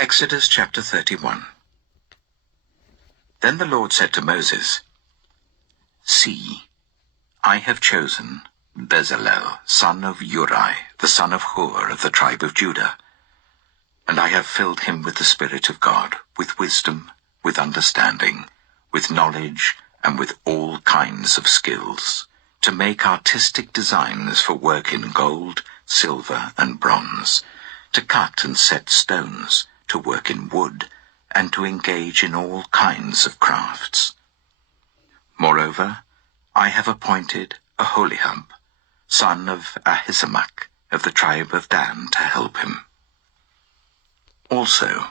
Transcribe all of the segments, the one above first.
Exodus chapter 31. Then the Lord said to Moses, See, I have chosen Bezalel, son of Uri, the son of Hur of the tribe of Judah, and I have filled him with the Spirit of God, with wisdom, with understanding, with knowledge, and with all kinds of skills, to make artistic designs for work in gold, silver, and bronze, to cut and set stones, to work in wood, and to engage in all kinds of crafts. Moreover, I have appointed Aholiab, son of Ahisamach, of the tribe of Dan, to help him. Also,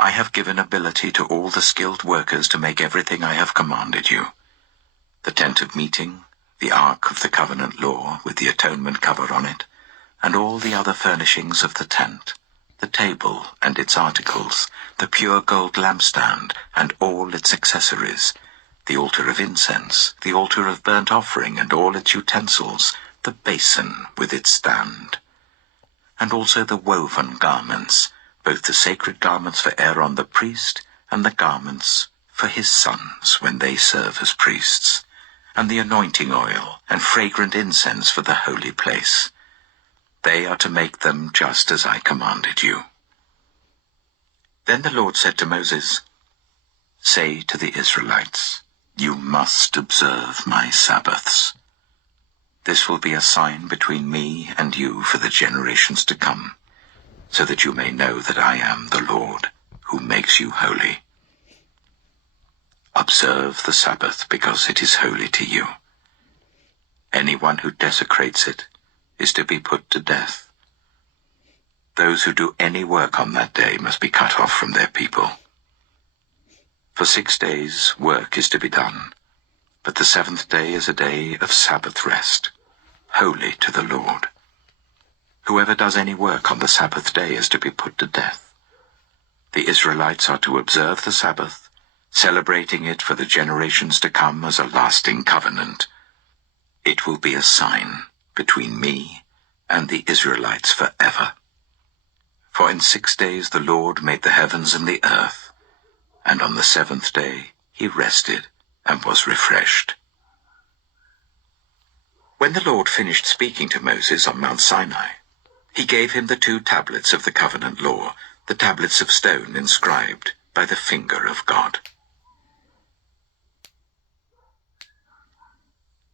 I have given ability to all the skilled workers to make everything I have commanded you: the tent of meeting, the ark of the covenant law with the atonement cover on it, and all the other furnishings of the tent, the table and its articles, the pure gold lampstand and all its accessories, the altar of incense, the altar of burnt offering and all its utensils, the basin with its stand, and also the woven garments, both the sacred garments for Aaron the priest and the garments for his sons when they serve as priests, and the anointing oil and fragrant incense for the holy place. They are to make them just as I commanded you. Then the Lord said to Moses, Say to the Israelites, You must observe my Sabbaths. This will be a sign between me and you for the generations to come, so that you may know that I am the Lord, who makes you holy. Observe the Sabbath, because it is holy to you. Anyone who desecrates it is to be put to death. Those who do any work on that day must be cut off from their people. For 6 days work is to be done, but the 7th day is a day of Sabbath rest, holy to the Lord. Whoever does any work on the Sabbath day is to be put to death. The Israelites are to observe the Sabbath, celebrating it for the generations to come as a lasting covenant. It will be a sign between me and the Israelites forever. For in 6 days the Lord made the heavens and the earth, and on the 7th day he rested and was refreshed. When the Lord finished speaking to Moses on Mount Sinai, he gave him the 2 tablets of the covenant law, the tablets of stone inscribed by the finger of God.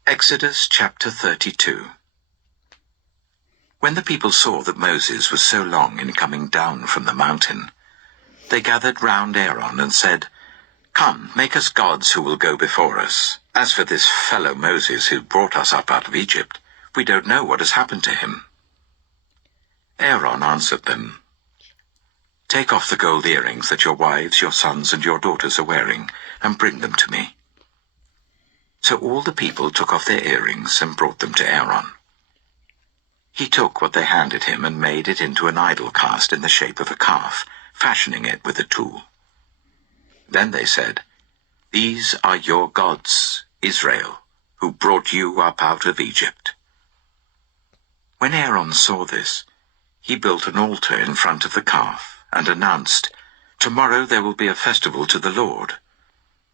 Exodus chapter 32. When the people saw that Moses was so long in coming down from the mountain, they gathered round Aaron and said, Come, make us gods who will go before us. As for this fellow Moses who brought us up out of Egypt, we don't know what has happened to him. Aaron answered them, Take off the gold earrings that your wives, your sons, and your daughters are wearing, and bring them to me. So all the people took off their earrings and brought them to Aaron. He took what they handed him and made it into an idol cast in the shape of a calf, fashioning it with a tool. Then they said, These are your gods, Israel, who brought you up out of Egypt. When Aaron saw this, he built an altar in front of the calf and announced, Tomorrow there will be a festival to the Lord.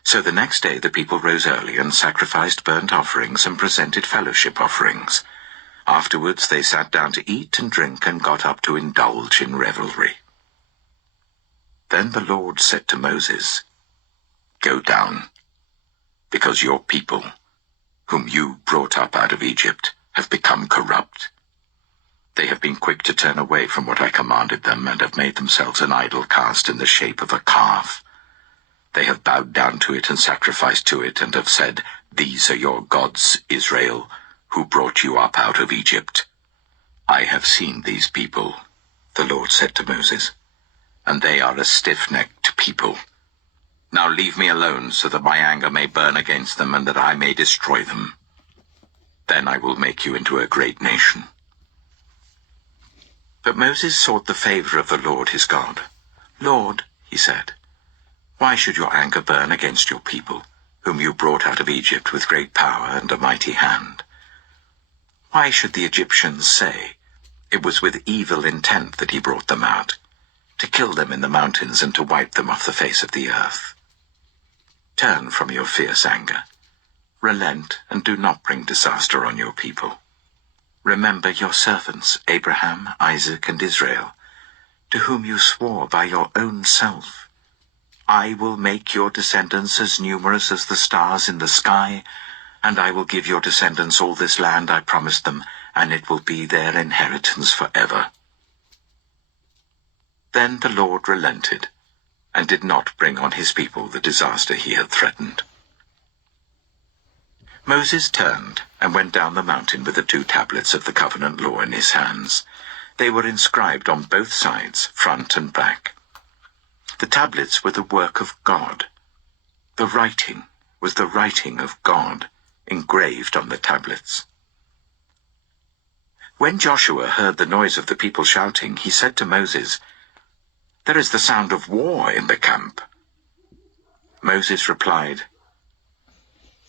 So the next day the people rose early and sacrificed burnt offerings and presented fellowship offerings. Afterwards they sat down to eat and drink and got up to indulge in revelry. Then the Lord said to Moses, Go down, because your people, whom you brought up out of Egypt, have become corrupt. They have been quick to turn away from what I commanded them and have made themselves an idol cast in the shape of a calf. They have bowed down to it and sacrificed to it and have said, These are your gods, Israel, who brought you up out of Egypt. I have seen these people, the Lord said to Moses, and they are a stiff-necked people. Now leave me alone so that my anger may burn against them and that I may destroy them. Then I will make you into a great nation. But Moses sought the favor of the Lord his God. Lord, he said, why should your anger burn against your people, whom you brought out of Egypt with great power and a mighty hand? Why should the Egyptians say, It was with evil intent that he brought them out? to kill them in the mountains and to wipe them off the face of the earth. Turn from your fierce anger. Relent and do not bring disaster on your people. Remember your servants, Abraham, Isaac, and Israel, to whom you swore by your own self. I will make your descendants as numerous as the stars in the sky, and I will give your descendants all this land I promised them, and it will be their inheritance forever. Then the Lord relented, and did not bring on his people the disaster he had threatened. Moses turned and went down the mountain with the 2 tablets of the covenant law in his hands. They were inscribed on both sides, front and back. The tablets were the work of God. The writing was the writing of God, engraved on the tablets. When Joshua heard the noise of the people shouting, he said to Moses, "There is the sound of war in the camp." Moses replied,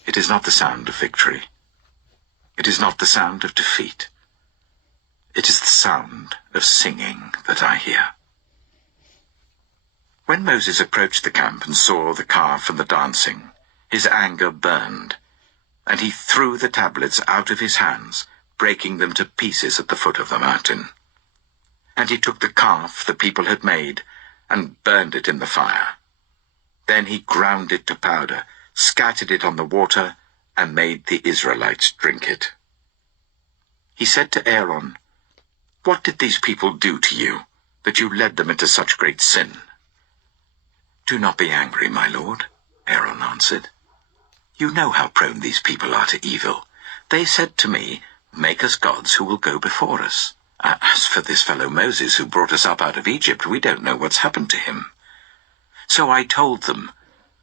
"It is not the sound of victory. It is not the sound of defeat. It is the sound of singing that I hear." When Moses approached the camp and saw the calf and the dancing, his anger burned, and he threw the tablets out of his hands, breaking them to pieces at the foot of the mountain. And he took the calf the people had made and burned it in the fire. Then he ground it to powder, scattered it on the water, and made the Israelites drink it. He said to Aaron, "What did these people do to you, that you led them into such great sin?" "Do not be angry, my lord," Aaron answered. "You know how prone these people are to evil. They said to me, 'Make us gods who will go before us.' As for this fellow Moses who brought us up out of Egypt, we don't know what's happened to him. So I told them,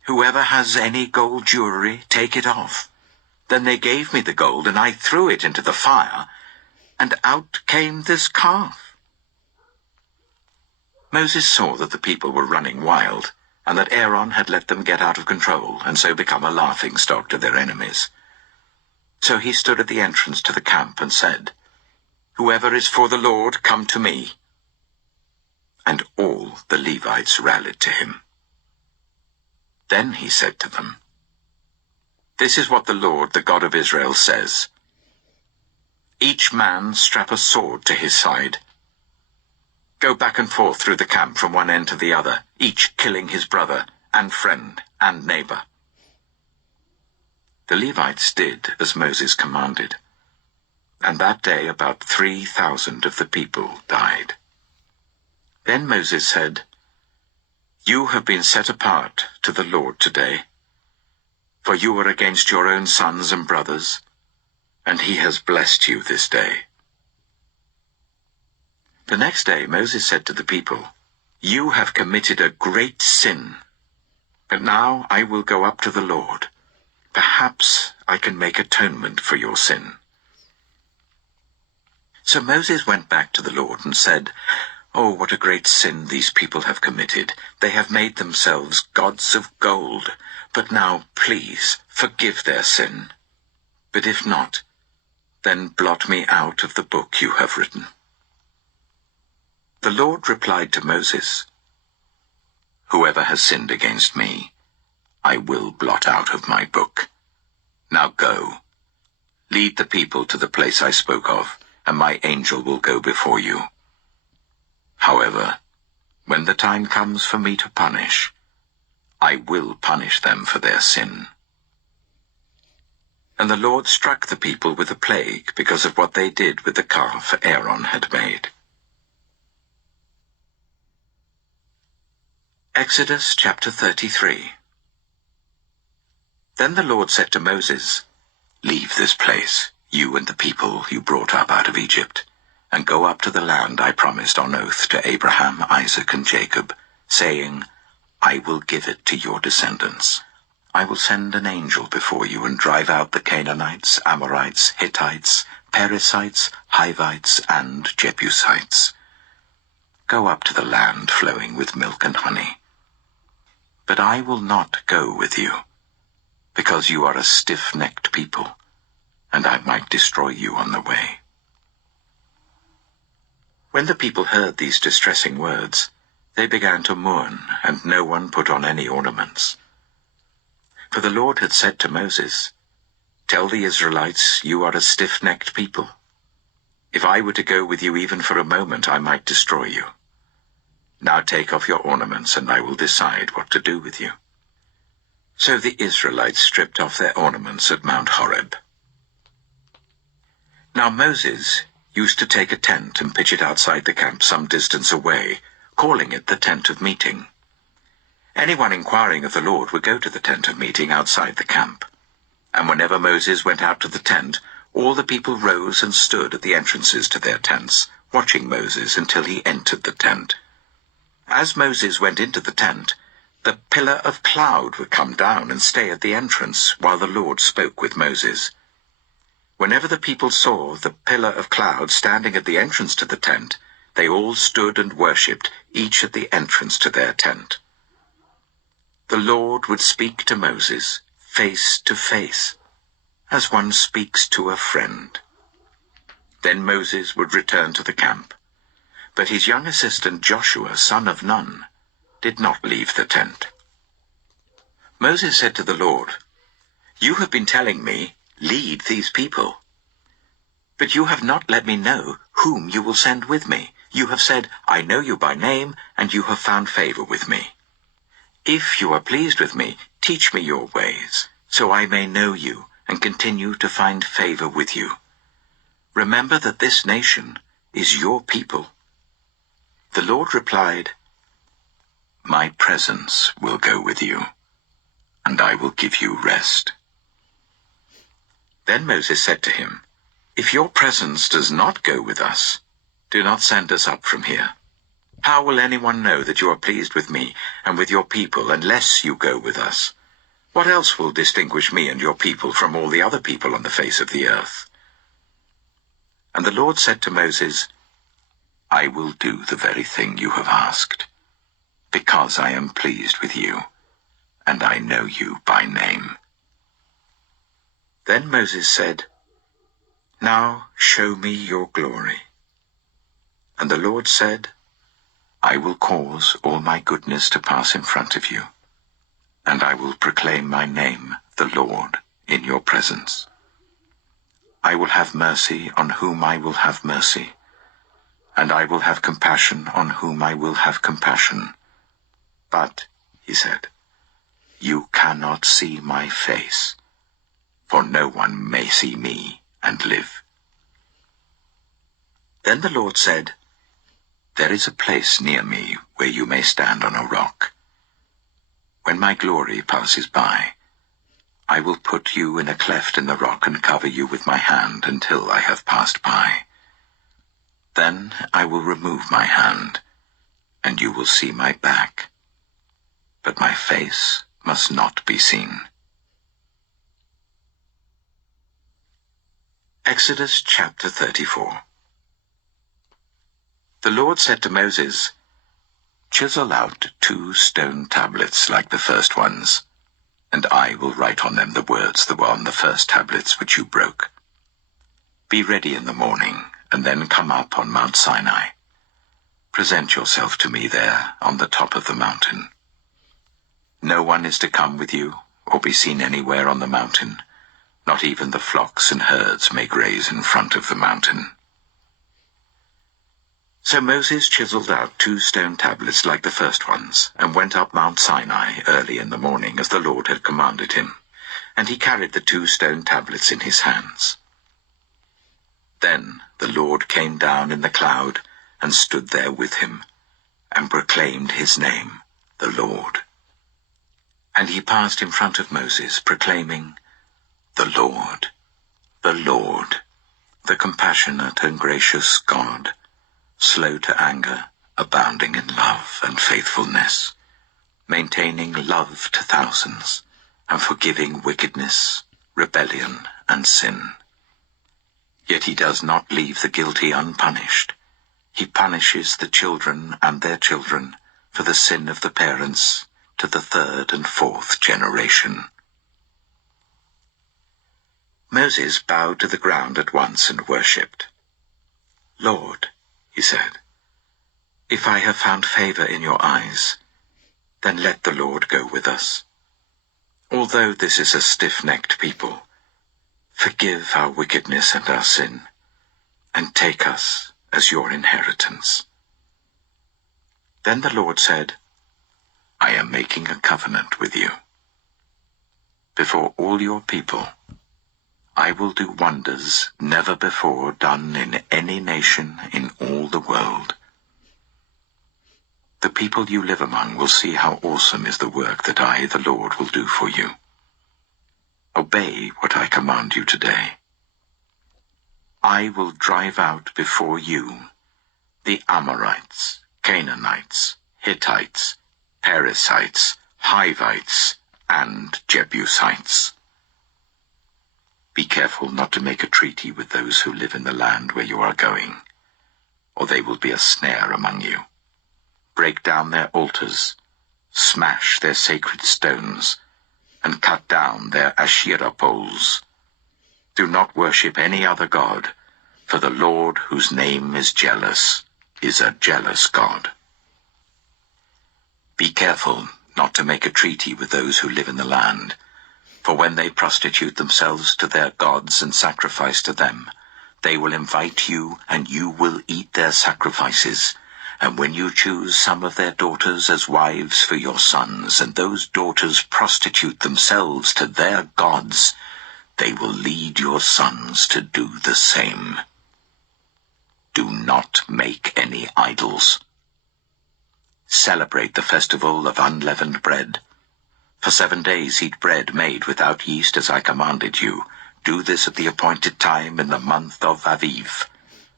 'Whoever has any gold jewelry, take it off.' Then they gave me the gold, and I threw it into the fire, and out came this calf." Moses saw that the people were running wild, and that Aaron had let them get out of control, and so become a laughingstock to their enemies. So he stood at the entrance to the camp and said, "Whoever is for the Lord, come to me." And all the Levites rallied to him. Then he said to them, "This is what the Lord, the God of Israel, says. Each man strap a sword to his side. Go back and forth through the camp from one end to the other, each killing his brother and friend and neighbor." The Levites did as Moses commanded, and that day about 3,000 of the people died. Then Moses said, "You have been set apart to the Lord today, for you were against your own sons and brothers, and he has blessed you this day." The next day Moses said to the people, "You have committed a great sin, but now I will go up to the Lord. Perhaps I can make atonement for your sin." So Moses went back to the Lord and said, "Oh, what a great sin these people have committed. They have made themselves gods of gold. But now, please, forgive their sin. But if not, then blot me out of the book you have written." The Lord replied to Moses, "Whoever has sinned against me, I will blot out of my book. Now go, lead the people to the place I spoke of, and my angel will go before you. However, when the time comes for me to punish, I will punish them for their sin." And the Lord struck the people with a plague because of what they did with the calf Aaron had made. Exodus chapter 33. Then the Lord said to Moses, "Leave this place, you and the people you brought up out of Egypt, and go up to the land I promised on oath to Abraham, Isaac, and Jacob, saying, 'I will give it to your descendants.' I will send an angel before you and drive out the Canaanites, Amorites, Hittites, Perizzites, Hivites, and Jebusites. Go up to the land flowing with milk and honey. But I will not go with you, because you are a stiff-necked people, and I might destroy you on the way." When the people heard these distressing words, they began to mourn, and no one put on any ornaments. For the Lord had said to Moses, "Tell the Israelites, you are a stiff-necked people. If I were to go with you even for a moment, I might destroy you. Now take off your ornaments, and I will decide what to do with you." So the Israelites stripped off their ornaments at Mount Horeb. Now Moses used to take a tent and pitch it outside the camp some distance away, calling it the tent of meeting. Anyone inquiring of the Lord would go to the tent of meeting outside the camp. And whenever Moses went out to the tent, all the people rose and stood at the entrances to their tents, watching Moses until he entered the tent. As Moses went into the tent, the pillar of cloud would come down and stay at the entrance while the Lord spoke with Moses. Whenever the people saw the pillar of cloud standing at the entrance to the tent, they all stood and worshipped, each at the entrance to their tent. The Lord would speak to Moses face to face, as one speaks to a friend. Then Moses would return to the camp, but his young assistant Joshua, son of Nun, did not leave the tent. Moses said to the Lord, "You have been telling me, 'Lead these people.' But you have not let me know whom you will send with me. You have said, 'I know you by name, and you have found favor with me.' If you are pleased with me, teach me your ways, so I may know you and continue to find favor with you. Remember that this nation is your people." The Lord replied, "My presence will go with you, and I will give you rest." Then Moses said to him, "If your presence does not go with us, do not send us up from here. How will anyone know that you are pleased with me and with your people unless you go with us? What else will distinguish me and your people from all the other people on the face of the earth?" And the Lord said to Moses, "I will do the very thing you have asked, because I am pleased with you, and I know you by name." Then Moses said, "Now show me your glory." And the Lord said, "I will cause all my goodness to pass in front of you, and I will proclaim my name, the Lord, in your presence. I will have mercy on whom I will have mercy, and I will have compassion on whom I will have compassion. But," he said, "you cannot see my face, for no one may see me and live." Then the Lord said, "There is a place near me where you may stand on a rock. When my glory passes by, I will put you in a cleft in the rock and cover you with my hand until I have passed by. Then I will remove my hand, and you will see my back, but my face must not be seen." Exodus chapter 34. The Lord said to Moses, "Chisel out 2 stone tablets like the first ones, and I will write on them the words that were on the first tablets which you broke. Be ready in the morning, and then come up on Mount Sinai. Present yourself to me there on the top of the mountain. No one is to come with you or be seen anywhere on the mountain. Not even the flocks and herds may graze in front of the mountain." So Moses chiseled out 2 stone tablets like the first ones, and went up Mount Sinai early in the morning as the Lord had commanded him, and he carried the 2 stone tablets in his hands. Then the Lord came down in the cloud and stood there with him, and proclaimed his name, the Lord. And he passed in front of Moses, proclaiming, the Lord, the compassionate and gracious God, slow to anger, abounding in love and faithfulness, maintaining love to thousands, and forgiving wickedness, rebellion, and sin. Yet he does not leave the guilty unpunished. He punishes the children and their children for the sin of the parents to the 3rd and 4th generation. Moses bowed to the ground at once and worshipped. "Lord," he said, If I have found favor in your eyes, then let the Lord go with us. Although this is a stiff-necked people, forgive our wickedness and our sin, and take us as your inheritance." Then the Lord said, "I am making a covenant with you. Before all your people, I will do wonders never before done in any nation in all the world. The people you live among will see how awesome is the work that I, the Lord, will do for you. Obey what I command you today. I will drive out before you the Amorites, Canaanites, Hittites, Perizzites, Hivites, and Jebusites. Be careful not to make a treaty with those who live in the land where you are going, or they will be a snare among you. Break down their altars, smash their sacred stones, and cut down their Asherah poles. Do not worship any other god, for the Lord, whose name is jealous, is a jealous God. Be careful not to make a treaty with those who live in the land, for when they prostitute themselves to their gods and sacrifice to them, they will invite you, and you will eat their sacrifices. And when you choose some of their daughters as wives for your sons, and those daughters prostitute themselves to their gods, they will lead your sons to do the same. Do not make any idols. Celebrate the festival of unleavened bread. For 7 days eat bread made without yeast as I commanded you. Do this at the appointed time in the month of Aviv,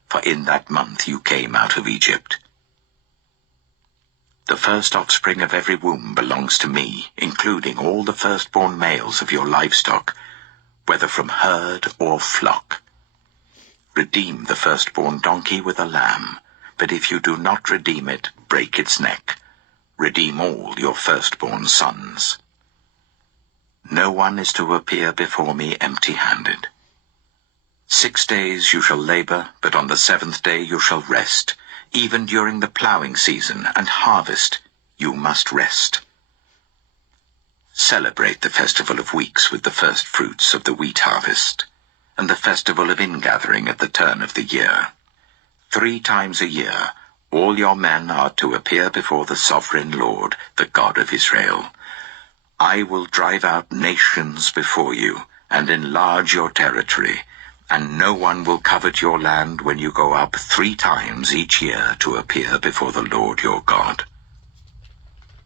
for in that month you came out of Egypt. The first offspring of every womb belongs to me, including all the firstborn males of your livestock, whether from herd or flock. Redeem the firstborn donkey with a lamb, but if you do not redeem it, break its neck. Redeem all your firstborn sons. No one is to appear before me empty-handed. 6 days you shall labor, but on the 7th day you shall rest. Even during the plowing season and harvest, you must rest. Celebrate the festival of weeks with the first fruits of the wheat harvest, and the festival of ingathering at the turn of the year. 3 times a year, all your men are to appear before the sovereign Lord, the God of Israel. I will drive out nations before you, and enlarge your territory, and no one will covet your land when you go up 3 times each year to appear before the Lord your God.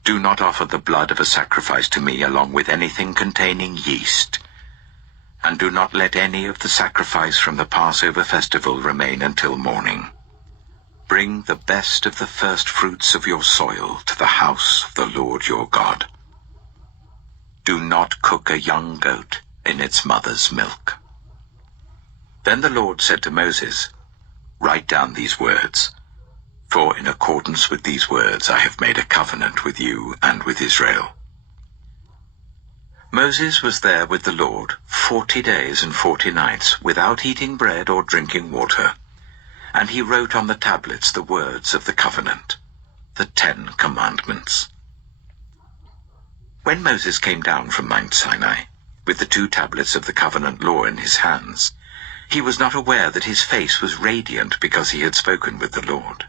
Do not offer the blood of a sacrifice to me along with anything containing yeast, and do not let any of the sacrifice from the Passover festival remain until morning. Bring the best of the first fruits of your soil to the house of the Lord your God. Do not cook a young goat in its mother's milk." Then the Lord said to Moses, "Write down these words, for in accordance with these words I have made a covenant with you and with Israel." Moses was there with the Lord 40 days and 40 nights, without eating bread or drinking water, and he wrote on the tablets the words of the covenant, the 10 commandments. When Moses came down from Mount Sinai, with the 2 tablets of the covenant law in his hands, he was not aware that his face was radiant because he had spoken with the Lord.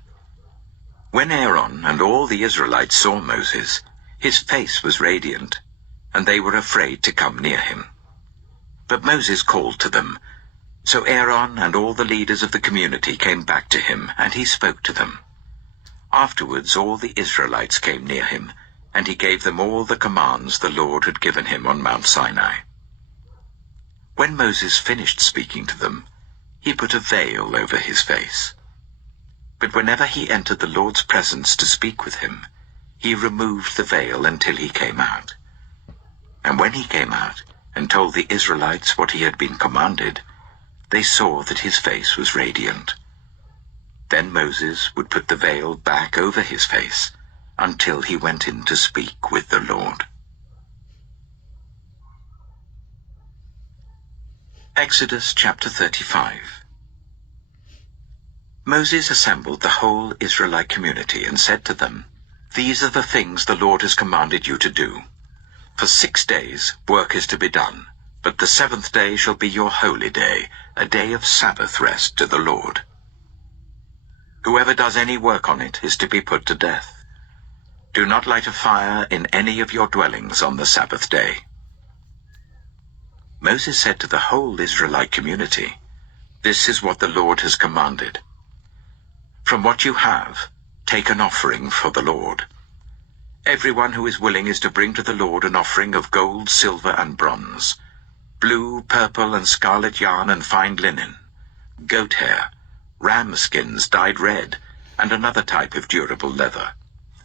When Aaron and all the Israelites saw Moses, his face was radiant, and they were afraid to come near him. But Moses called to them. So Aaron and all the leaders of the community came back to him, and he spoke to them. Afterwards all the Israelites came near him, and he gave them all the commands the Lord had given him on Mount Sinai. When Moses finished speaking to them, he put a veil over his face. But whenever he entered the Lord's presence to speak with him, he removed the veil until he came out. And when he came out and told the Israelites what he had been commanded, they saw that his face was radiant. Then Moses would put the veil back over his face until he went in to speak with the Lord. Exodus chapter 35. Moses assembled the whole Israelite community and said to them, "These are the things the Lord has commanded you to do. For 6 days work is to be done, but the 7th day shall be your holy day, a day of Sabbath rest to the Lord. Whoever does any work on it is to be put to death. Do not light a fire in any of your dwellings on the Sabbath day." Moses said to the whole Israelite community, "This is what the Lord has commanded. From what you have, take an offering for the Lord. Everyone who is willing is to bring to the Lord an offering of gold, silver, and bronze, blue, purple, and scarlet yarn and fine linen, goat hair, ram skins dyed red, and another type of durable leather,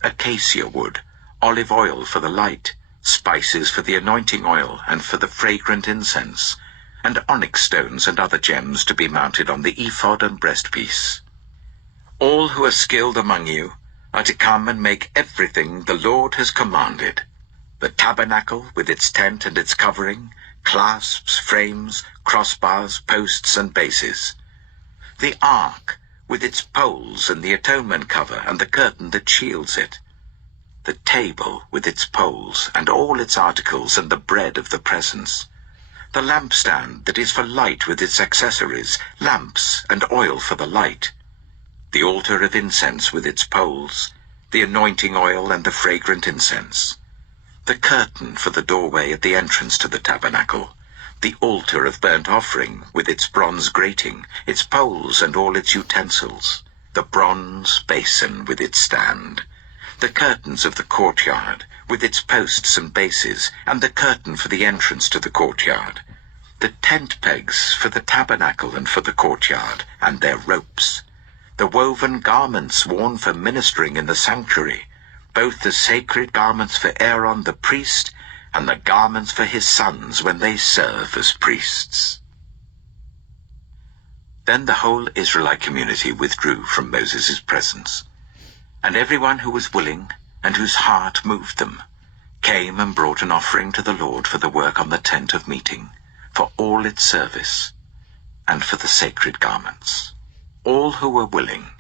acacia wood, olive oil for the light, spices for the anointing oil and for the fragrant incense, and onyx stones and other gems to be mounted on the ephod and breastpiece. All who are skilled among you are to come and make everything the Lord has commanded: the tabernacle with its tent and its covering, clasps, frames, crossbars, posts, and bases; the ark with its poles and the atonement cover and the curtain that shields it; the table with its poles and all its articles and the bread of the presence; the lampstand that is for light with its accessories, lamps and oil for the light; the altar of incense with its poles, the anointing oil and the fragrant incense; the curtain for the doorway at the entrance to the tabernacle; the altar of burnt offering with its bronze grating, its poles and all its utensils; the bronze basin with its stand; the curtains of the courtyard with its posts and bases, and the curtain for the entrance to the courtyard; the tent pegs for the tabernacle and for the courtyard, and their ropes; the woven garments worn for ministering in the sanctuary, both the sacred garments for Aaron the priest and the garments for his sons when they serve as priests." Then the whole Israelite community withdrew from Moses' presence, and everyone who was willing and whose heart moved them came and brought an offering to the Lord for the work on the tent of meeting, for all its service, and for the sacred garments. All who were willing,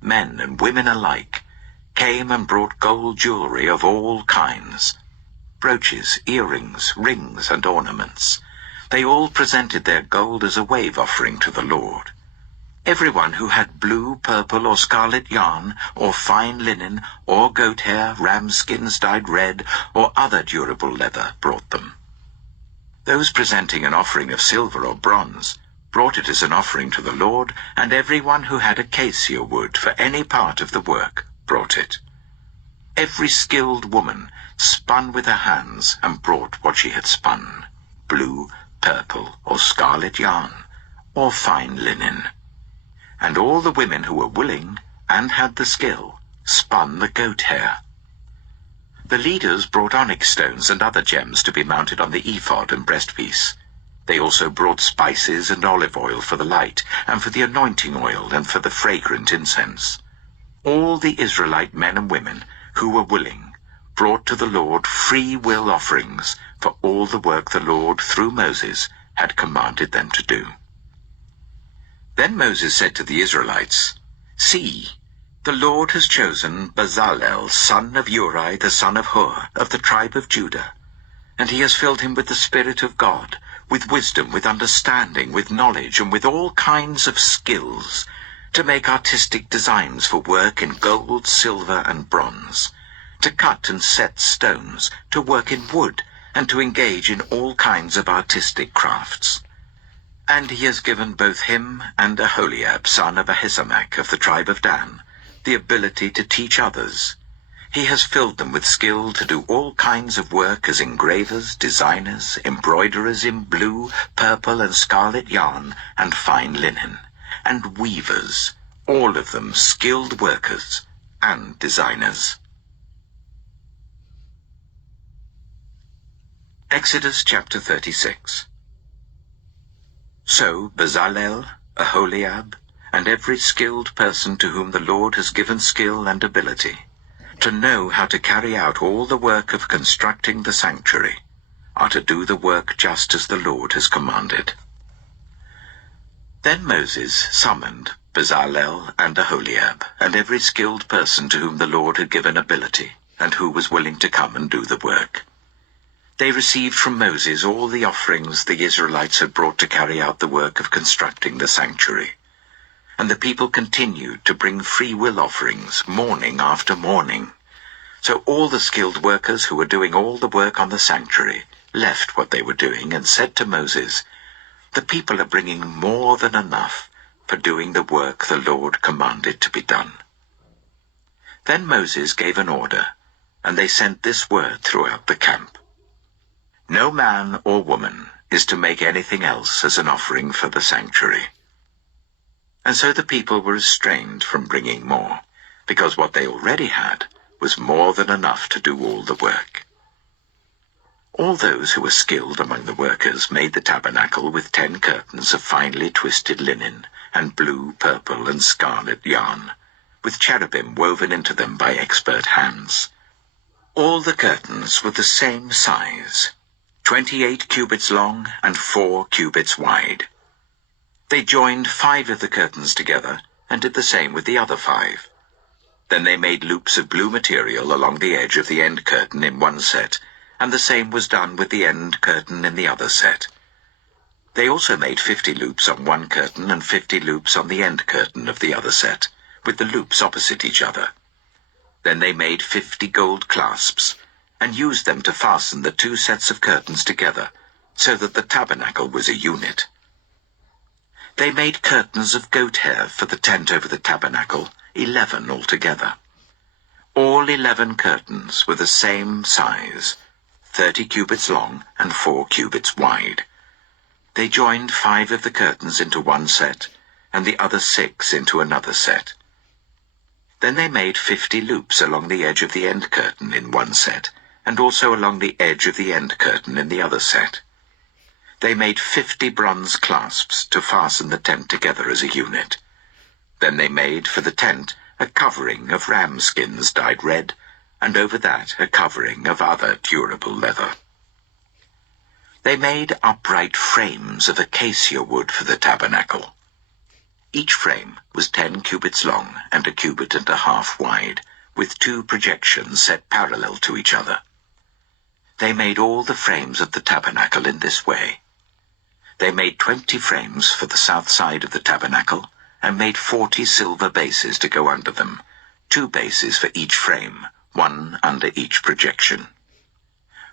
men and women alike, came and brought gold jewelry of all kinds, brooches, earrings, rings, and ornaments. They all presented their gold as a wave offering to the Lord. Everyone who had blue, purple, or scarlet yarn, or fine linen, or goat hair, ram skins dyed red, or other durable leather brought them. Those presenting an offering of silver or bronze brought it as an offering to the Lord, and everyone who had acacia wood for any part of the work brought it. Every skilled woman spun with her hands and brought what she had spun, blue, purple, or scarlet yarn, or fine linen. And all the women who were willing and had the skill spun the goat hair. The leaders brought onyx stones and other gems to be mounted on the ephod and breastpiece. They also brought spices and olive oil for the light, and for the anointing oil, and for the fragrant incense. All the Israelite men and women who were willing brought to the Lord free will offerings for all the work the Lord, through Moses, had commanded them to do. Then Moses said to the Israelites, "See, the Lord has chosen Bezalel, son of Uri, the son of Hur, of the tribe of Judah, and he has filled him with the Spirit of God, with wisdom, with understanding, with knowledge, and with all kinds of skills, to make artistic designs for work in gold, silver, and bronze, to cut and set stones, to work in wood, and to engage in all kinds of artistic crafts. And he has given both him and Aholiab, son of Ahisamach, of the tribe of Dan, the ability to teach others. He has filled them with skill to do all kinds of work as engravers, designers, embroiderers in blue, purple, and scarlet yarn, and fine linen, and weavers, all of them skilled workers and designers." Exodus chapter 36. So Bezalel, Aholiab, and every skilled person to whom the Lord has given skill and ability, to know how to carry out all the work of constructing the sanctuary, are to do the work just as the Lord has commanded. Then Moses summoned Bezalel and Aholiab, and every skilled person to whom the Lord had given ability, and who was willing to come and do the work. They received from Moses all the offerings the Israelites had brought to carry out the work of constructing the sanctuary. And the people continued to bring free will offerings morning after morning. So all the skilled workers who were doing all the work on the sanctuary left what they were doing and said to Moses, "The people are bringing more than enough for doing the work the Lord commanded to be done." Then Moses gave an order, and they sent this word throughout the camp: "No man or woman is to make anything else as an offering for the sanctuary." And so the people were restrained from bringing more, because what they already had was more than enough to do all the work. All those who were skilled among the workers made the tabernacle with 10 curtains of finely twisted linen and blue, purple, and scarlet yarn, with cherubim woven into them by expert hands. All the curtains were the same size, 28 cubits long and 4 cubits wide. They joined 5 of the curtains together and did the same with the other 5. Then they made loops of blue material along the edge of the end curtain in one set, and the same was done with the end curtain in the other set. They also made 50 loops on one curtain and 50 loops on the end curtain of the other set, with the loops opposite each other. Then they made 50 gold clasps, and used them to fasten the 2 sets of curtains together, so that the tabernacle was a unit. They made curtains of goat hair for the tent over the tabernacle, 11 altogether. All 11 curtains were the same size, 30 cubits long and 4 cubits wide. They joined 5 of the curtains into one set, and the other 6 into another set. Then they made 50 loops along the edge of the end curtain in one set, and also along the edge of the end curtain in the other set. They made 50 bronze clasps to fasten the tent together as a unit. Then they made for the tent a covering of ram skins dyed red, and over that a covering of other durable leather. They made upright frames of acacia wood for the tabernacle. Each frame was 10 cubits long and 1.5 cubits wide, with 2 projections set parallel to each other. They made all the frames of the tabernacle in this way. They made 20 frames for the south side of the tabernacle, and made 40 silver bases to go under them, 2 bases for each frame, 1 under each projection.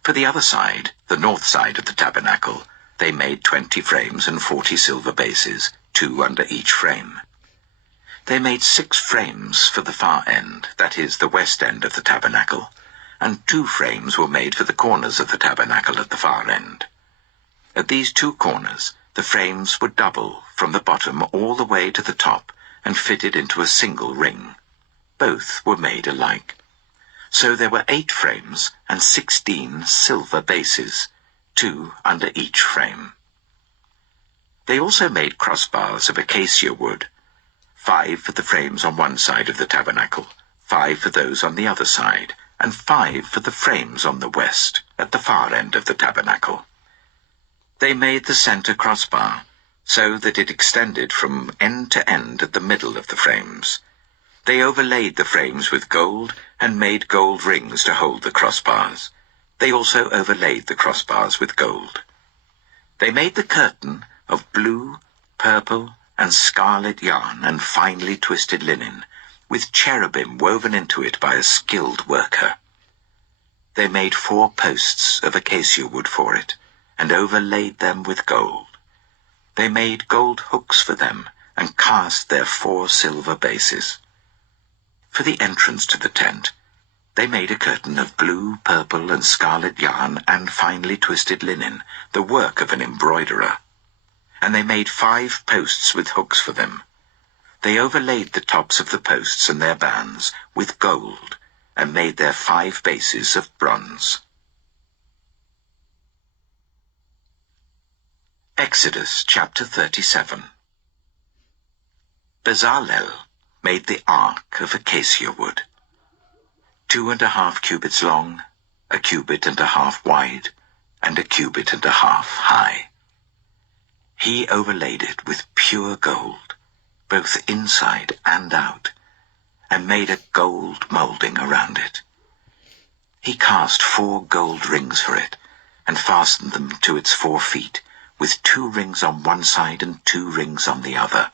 For the other side, the north side of the tabernacle, they made 20 frames and 40 silver bases, 2 under each frame. They made 6 frames for the far end, that is, the west end of the tabernacle, and 2 frames were made for the corners of the tabernacle at the far end. At these 2 corners, the frames were double from the bottom all the way to the top and fitted into a single ring. Both were made alike. So there were 8 frames and 16 silver bases, 2 under each frame. They also made crossbars of acacia wood, 5 for the frames on one side of the tabernacle, 5 for those on the other side, and 5 for the frames on the west, at the far end of the tabernacle. They made the center crossbar, so that it extended from end to end at the middle of the frames. They overlaid the frames with gold, and made gold rings to hold the crossbars. They also overlaid the crossbars with gold. They made the curtain of blue, purple, and scarlet yarn and finely twisted linen, with cherubim woven into it by a skilled worker. They made 4 posts of acacia wood for it, and overlaid them with gold. They made gold hooks for them, and cast their 4 silver bases. For the entrance to the tent, they made a curtain of blue, purple, and scarlet yarn and finely twisted linen, the work of an embroiderer. And they made 5 posts with hooks for them. They overlaid the tops of the posts and their bands with gold, and made their 5 bases of bronze. Exodus chapter 37. Bezalel made the ark of acacia wood, 2.5 cubits long, 1.5 cubits wide, and 1.5 cubits high. He overlaid it with pure gold, both inside and out, and made a gold moulding around it. He cast 4 gold rings for it, and fastened them to its 4 feet, with 2 rings on one side and 2 rings on the other.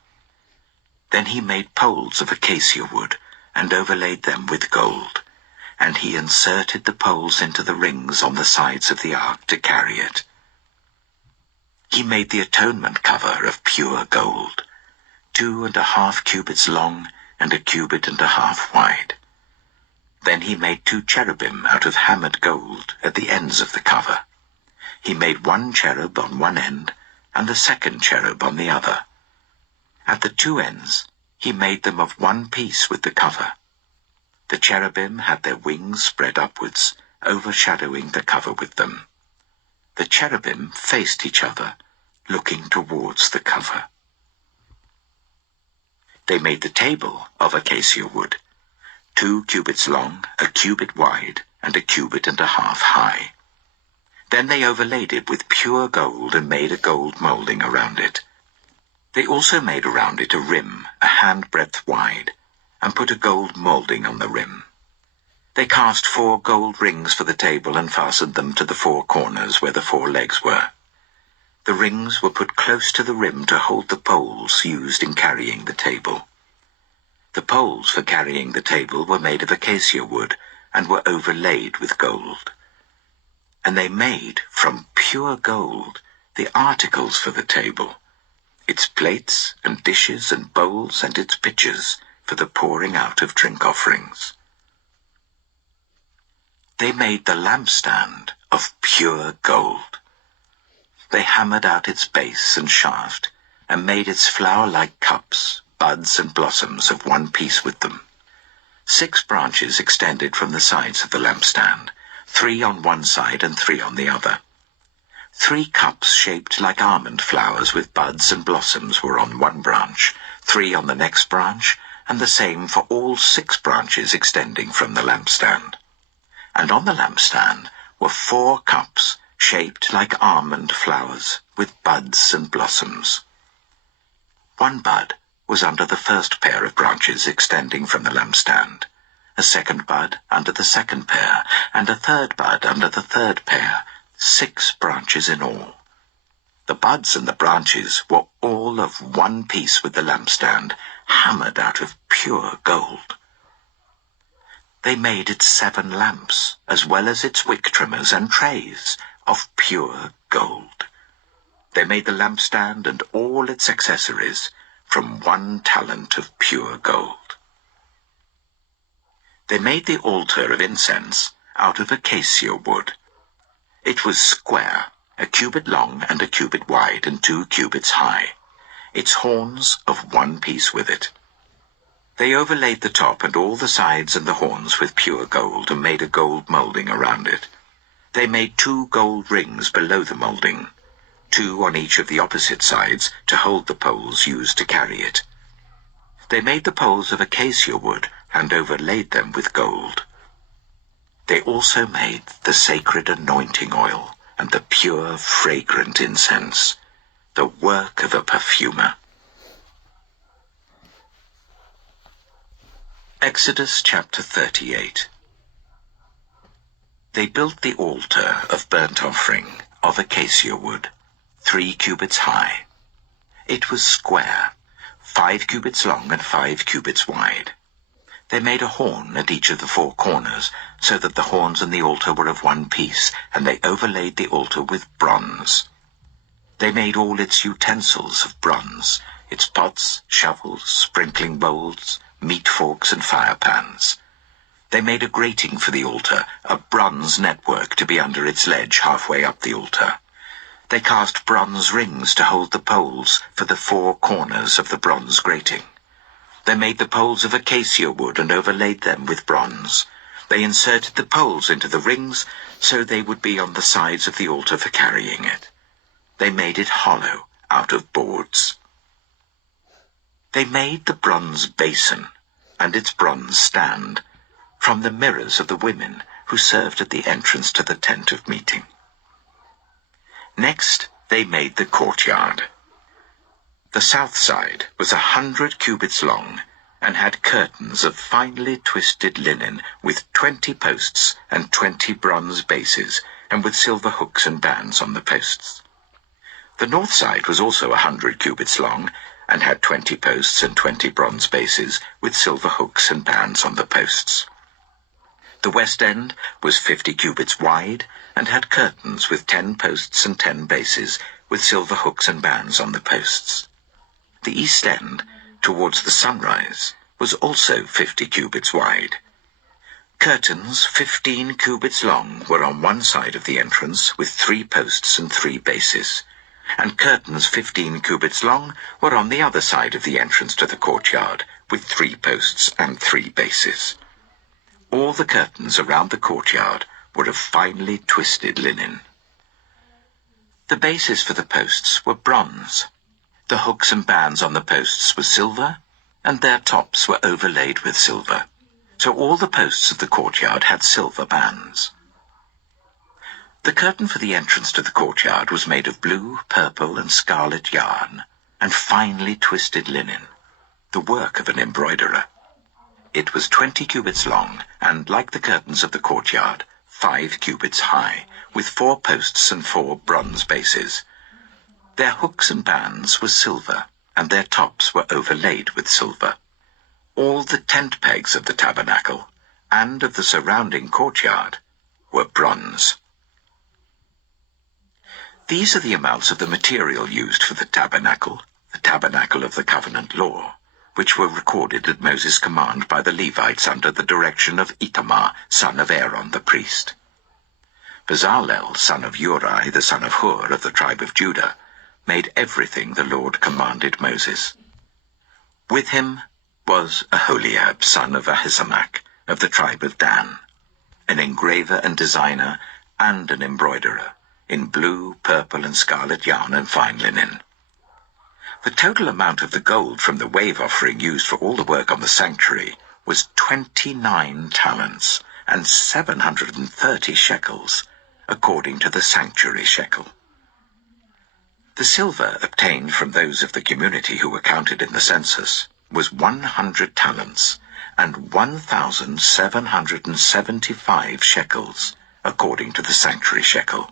Then he made poles of acacia wood, and overlaid them with gold, and he inserted the poles into the rings on the sides of the ark to carry it. He made the atonement cover of pure gold, 2.5 cubits long and 1.5 cubits wide. Then he made 2 cherubim out of hammered gold at the ends of the cover. He made 1 cherub on one end, and a 2nd cherub on the other. At the 2 ends he made them of one piece with the cover. The cherubim had their wings spread upwards, overshadowing the cover with them. The cherubim faced each other, looking towards the cover. They made the table of acacia wood, 2 cubits long, 1 cubit wide, and 1.5 cubits high. Then they overlaid it with pure gold and made a gold moulding around it. They also made around it a rim, a handbreadth wide, and put a gold moulding on the rim. They cast 4 gold rings for the table and fastened them to the 4 corners where the 4 legs were. The rings were put close to the rim to hold the poles used in carrying the table. The poles for carrying the table were made of acacia wood and were overlaid with gold. And they made, from pure gold, the articles for the table, its plates and dishes and bowls and its pitchers for the pouring out of drink offerings. They made the lampstand of pure gold. They hammered out its base and shaft, and made its flower-like cups, buds and blossoms of one piece with them. 6 branches extended from the sides of the lampstand, 3 on one side and 3 on the other. 3 cups shaped like almond flowers with buds and blossoms were on one branch, 3 on the next branch, and the same for all 6 branches extending from the lampstand. And on the lampstand were 4 cups shaped like almond flowers with buds and blossoms. 1 bud was under the first pair of branches extending from the lampstand, a 2nd bud under the 2nd pair, and a 3rd bud under the 3rd pair, 6 branches in all. The buds and the branches were all of one piece with the lampstand, hammered out of pure gold. They made its 7 lamps, as well as its wick trimmers and trays, of pure gold. They made the lampstand and all its accessories from 1 talent of pure gold. They made the altar of incense out of acacia wood. It was square, 1 cubit long and 1 cubit wide and 2 cubits high, its horns of one piece with it. They overlaid the top and all the sides and the horns with pure gold and made a gold moulding around it. They made 2 gold rings below the moulding, 2 on each of the opposite sides to hold the poles used to carry it. They made the poles of acacia wood and overlaid them with gold. They also made the sacred anointing oil and the pure fragrant incense, the work of a perfumer. Exodus chapter 38. They built the altar of burnt offering of acacia wood, 3 cubits high. It was square, 5 cubits long and 5 cubits wide. They made a horn at each of the 4 corners, so that the horns and the altar were of one piece, and they overlaid the altar with bronze. They made all its utensils of bronze, its pots, shovels, sprinkling bowls, meat forks and fire pans. They made a grating for the altar, a bronze network to be under its ledge halfway up the altar. They cast bronze rings to hold the poles for the 4 corners of the bronze grating. They made the poles of acacia wood and overlaid them with bronze. They inserted the poles into the rings so they would be on the sides of the altar for carrying it. They made it hollow out of boards. They made the bronze basin and its bronze stand from the mirrors of the women who served at the entrance to the tent of meeting. Next, they made the courtyard. The south side was 100 cubits long, and had curtains of finely twisted linen, with 20 posts and 20 bronze bases, and with silver hooks and bands on the posts. The north side was also 100 cubits long, and had 20 posts and 20 bronze bases, with silver hooks and bands on the posts. The west end was 50 cubits wide, and had curtains with 10 posts and 10 bases, with silver hooks and bands on the posts. The east end, towards the sunrise, was also 50 cubits wide. Curtains 15 cubits long were on one side of the entrance, with 3 posts and 3 bases, and curtains 15 cubits long were on the other side of the entrance to the courtyard, with 3 posts and 3 bases. All the curtains around the courtyard were of finely twisted linen. The bases for the posts were bronze. The hooks and bands on the posts were silver, and their tops were overlaid with silver. So all the posts of the courtyard had silver bands. The curtain for the entrance to the courtyard was made of blue, purple, and scarlet yarn, and finely twisted linen, the work of an embroiderer. It was 20 cubits long, and, like the curtains of the courtyard, 5 cubits high, with 4 posts and 4 bronze bases. Their hooks and bands were silver, and their tops were overlaid with silver. All the tent pegs of the tabernacle, and of the surrounding courtyard, were bronze. These are the amounts of the material used for the tabernacle of the covenant law, which were recorded at Moses' command by the Levites under the direction of Ithamar, son of Aaron the priest. Bezalel, son of Uri, the son of Hur of the tribe of Judah, made everything the Lord commanded Moses. With him was Aholiab, son of Ahisamach, of the tribe of Dan, an engraver and designer, and an embroiderer, in blue, purple, and scarlet yarn and fine linen. The total amount of the gold from the wave offering used for all the work on the sanctuary was 29 talents and 730 shekels, according to the sanctuary shekel. The silver obtained from those of the community who were counted in the census was 100 talents and 1,775 shekels, according to the sanctuary shekel.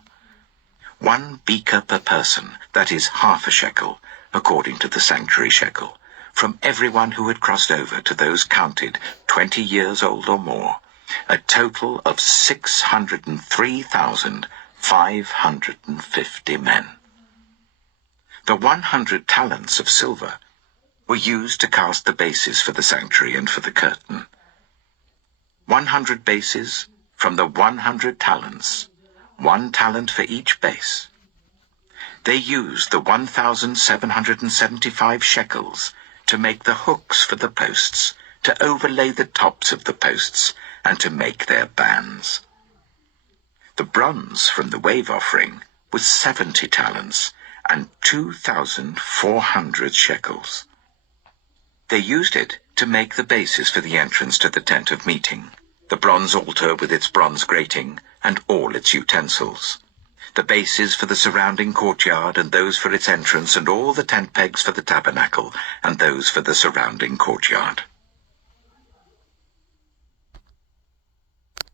1 beker per person, that is half a shekel, according to the sanctuary shekel, from everyone who had crossed over to those counted 20 years old or more, a total of 603,550 men. The 100 talents of silver were used to cast the bases for the sanctuary and for the curtain. 100 bases from the 100 talents, 1 talent for each base. They used the 1,775 shekels to make the hooks for the posts, to overlay the tops of the posts, and to make their bands. The bronze from the wave offering was 70 talents and 2,400 shekels. They used it to make the bases for the entrance to the tent of meeting, the bronze altar with its bronze grating and all its utensils, the bases for the surrounding courtyard and those for its entrance, and all the tent pegs for the tabernacle and those for the surrounding courtyard.